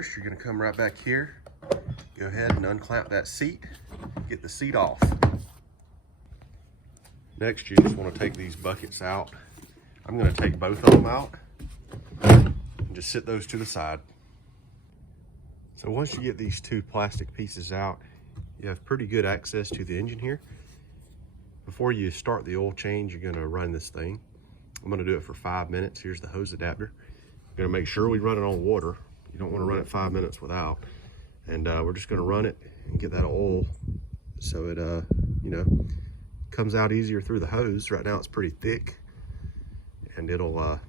First, you're going to come right back here, go ahead and unclamp that seat, get the seat off. Next, you just want to take these buckets out. I'm going to take both of them out and just sit those to the side. So once you get these two plastic pieces out, you have pretty good access to the engine here. Before you start the oil change, you're going to run this thing. I'm going to do it for 5 minutes. Here's the hose adapter. I'm going to make sure we run it on water. You don't want to run it 5 minutes without. And we're just going to run it and get that oil so it, you know, comes out easier through the hose. Right now it's pretty thick, and it'll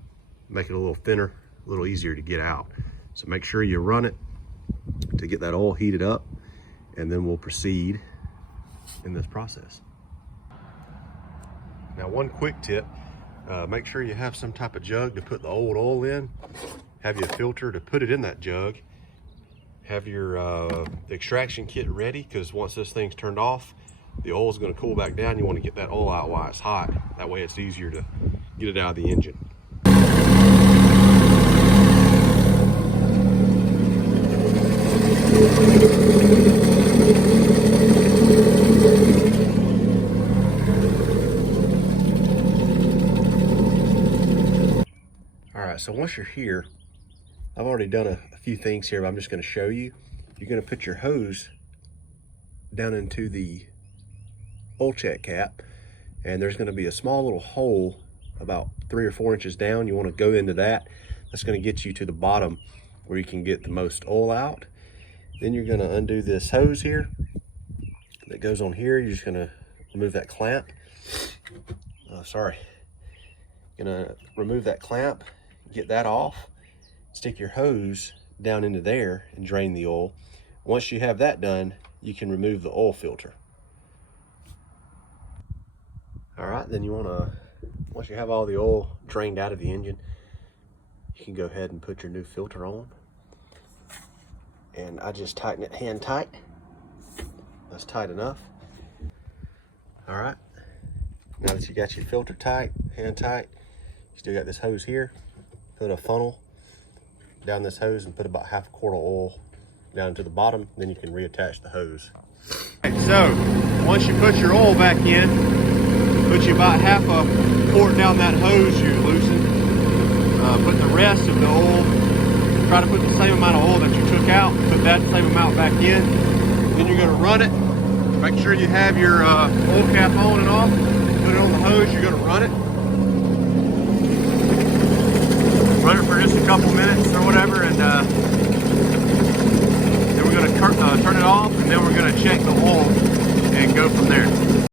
make it a little thinner, a little easier to get out. So make sure you run it to get that oil heated up, and then we'll proceed in this process. Now, one quick tip, make sure you have some type of jug to put the old oil in. Have your filter to put it in that jug. Have your extraction kit ready, because once this thing's turned off, the oil is going to cool back down. You want to get that oil out while it's hot. That way it's easier to get it out of the engine. All right, so once you're here, I've already done a few things here, but I'm just going to show you. You're going to put your hose down into the oil check cap, and there's going to be a small little hole about 3 or 4 inches down. You want to go into that. That's going to get you to the bottom where you can get the most oil out. Then you're going to undo this hose here that goes on here. You're just going to remove that clamp. Gonna remove that clamp, get that off, stick your hose down into there and drain the oil. Once you have that done, you can remove the oil filter. All right, then you wanna, once you have all the oil drained out of the engine, you can go ahead and put your new filter on. And I just tighten it hand tight. That's tight enough. All right, now that you got your filter tight, hand tight, you still got this hose here. Put a funnel down this hose and put about half a quart of oil down to the bottom, then you can reattach the hose. All right, so once you put your oil back in, put you about half a quart down that hose you loosened. Put the rest of the oil, try to put the same amount of oil that you took out, put that same amount back in. Then you're gonna run it. Make sure you have your oil cap on and off. Put it on the hose, you're gonna run it. Run it for just a couple minutes or whatever, and then we're gonna turn it off, and then we're gonna check the oil and go from there.